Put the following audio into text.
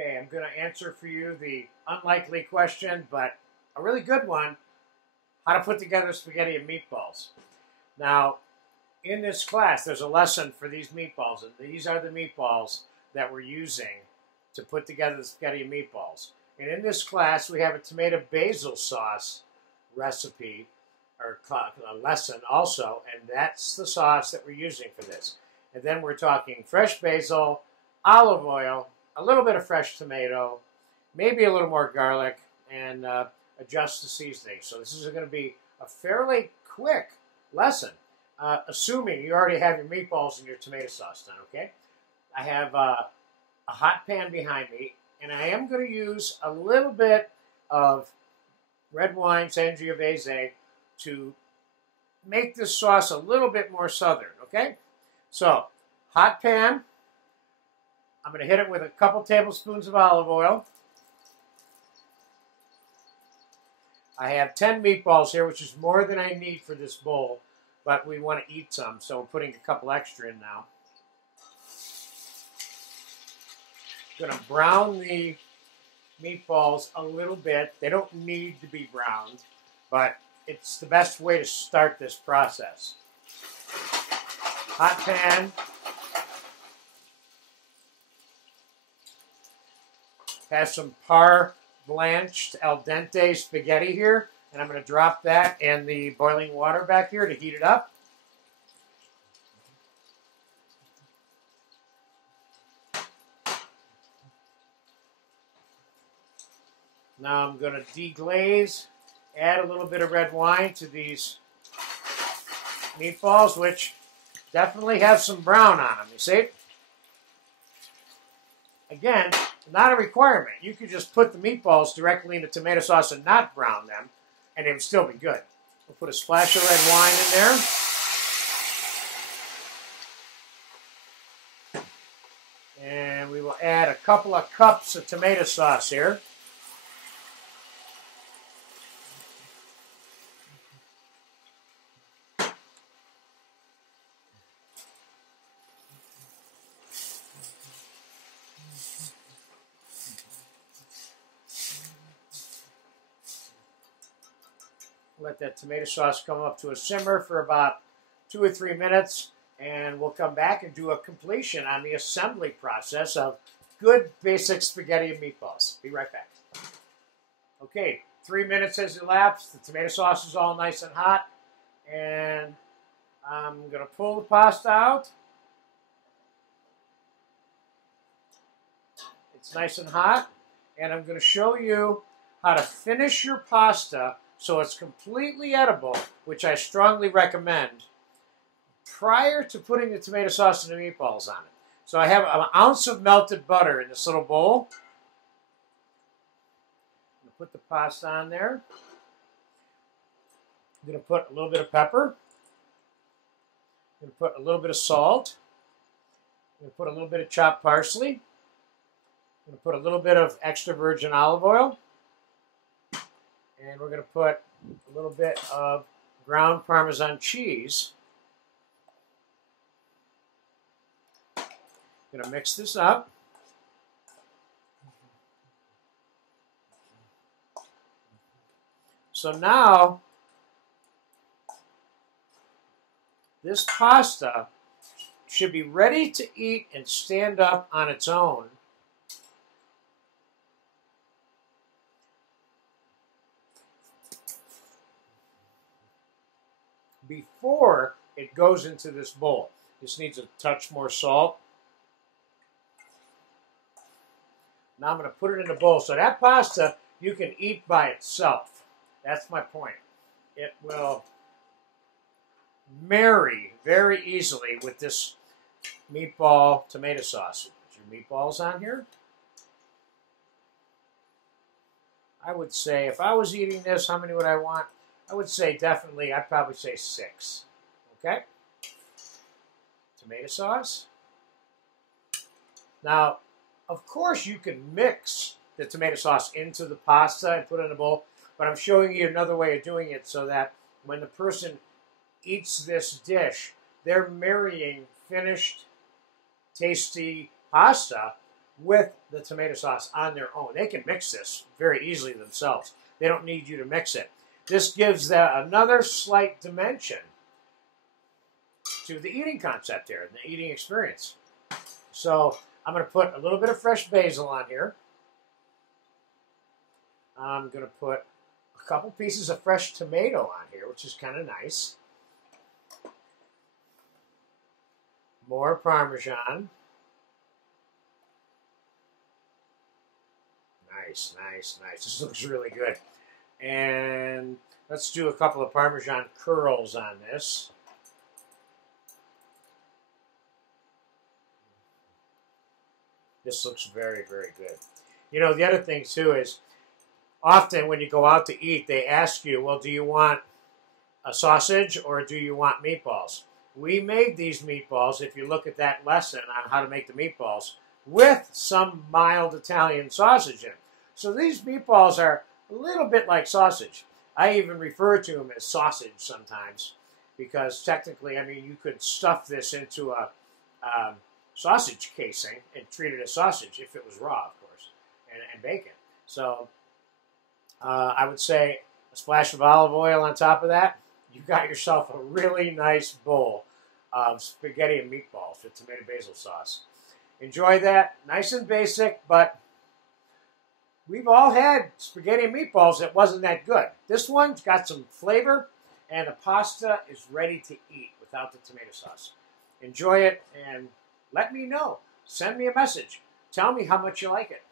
Okay, I'm going to answer for you the unlikely question, but a really good one: how to put together spaghetti and meatballs. Now, in this class, there's a lesson for these meatballs, and these are the meatballs that we're using to put together the spaghetti and meatballs. And in this class, we have a tomato basil sauce recipe, or a lesson also, and that's the sauce that we're using for this. And then we're talking fresh basil, olive oil, a little bit of fresh tomato, maybe a little more garlic, and adjust the seasoning. So this is going to be a fairly quick lesson, assuming you already have your meatballs and your tomato sauce done, okay? I have a hot pan behind me, and I am going to use a little bit of red wine Sangiovese to make this sauce a little bit more southern, okay? So, hot pan. I'm going to hit it with a couple tablespoons of olive oil. I have 10 meatballs here, which is more than I need for this bowl, but we want to eat some, so we're putting a couple extra in now. I'm going to brown the meatballs a little bit. They don't need to be browned, but it's the best way to start this process. Hot pan. Have some par blanched al dente spaghetti here, and I'm going to drop that in the boiling water back here to heat it up. Now I'm going to deglaze, add a little bit of red wine to these meatballs, which definitely have some brown on them, you see? Again, not a requirement. You could just put the meatballs directly into tomato sauce and not brown them, and it would still be good. We'll put a splash of red wine in there. And we will add a couple of cups of tomato sauce here. Let that tomato sauce come up to a simmer for about 2 or 3 minutes, and we'll come back and do a completion on the assembly process of good basic spaghetti and meatballs. Be right back. Okay, 3 minutes has elapsed. The tomato sauce is all nice and hot, and I'm going to pull the pasta out. It's nice and hot, and I'm going to show you how to finish your pasta so it's completely edible, which I strongly recommend, prior to putting the tomato sauce and the meatballs on it. So I have an ounce of melted butter in this little bowl. I'm going to put the pasta on there. I'm going to put a little bit of pepper. I'm going to put a little bit of salt. I'm going to put a little bit of chopped parsley. I'm going to put a little bit of extra virgin olive oil. And we're going to put a little bit of ground Parmesan cheese. I'm going to mix this up. So now, this pasta should be ready to eat and stand up on its own before it goes into this bowl. This needs a touch more salt. Now I'm going to put it in the bowl. So that pasta you can eat by itself. That's my point. It will marry very easily with this meatball tomato sauce. Put your meatballs on here. I would say if I was eating this, how many would I want? I would say definitely, I'd probably say 6. Okay? Tomato sauce. Now, of course, you can mix the tomato sauce into the pasta and put it in a bowl, but I'm showing you another way of doing it so that when the person eats this dish, they're marrying finished, tasty pasta with the tomato sauce on their own. They can mix this very easily themselves. They don't need you to mix it. This gives them another slight dimension to the eating concept here, the eating experience. So I'm going to put a little bit of fresh basil on here. I'm going to put a couple pieces of fresh tomato on here, which is kind of nice. More Parmesan. Nice, nice, nice. This looks really good. And let's do a couple of Parmesan curls on this. This looks very, very good. You know, the other thing too is often when you go out to eat, they ask you, well, do you want a sausage or do you want meatballs? We made these meatballs, if you look at that lesson on how to make the meatballs, with some mild Italian sausage in it. So these meatballs are a little bit like sausage. I even refer to them as sausage sometimes because technically, I mean, you could stuff this into a sausage casing and treat it as sausage if it was raw, of course, and bake it. So I would say a splash of olive oil on top of that. You got yourself a really nice bowl of spaghetti and meatballs with tomato basil sauce. Enjoy that. Nice and basic, but we've all had spaghetti and meatballs that wasn't that good. This one's got some flavor, and the pasta is ready to eat without the tomato sauce. Enjoy it, and let me know. Send me a message. Tell me how much you like it.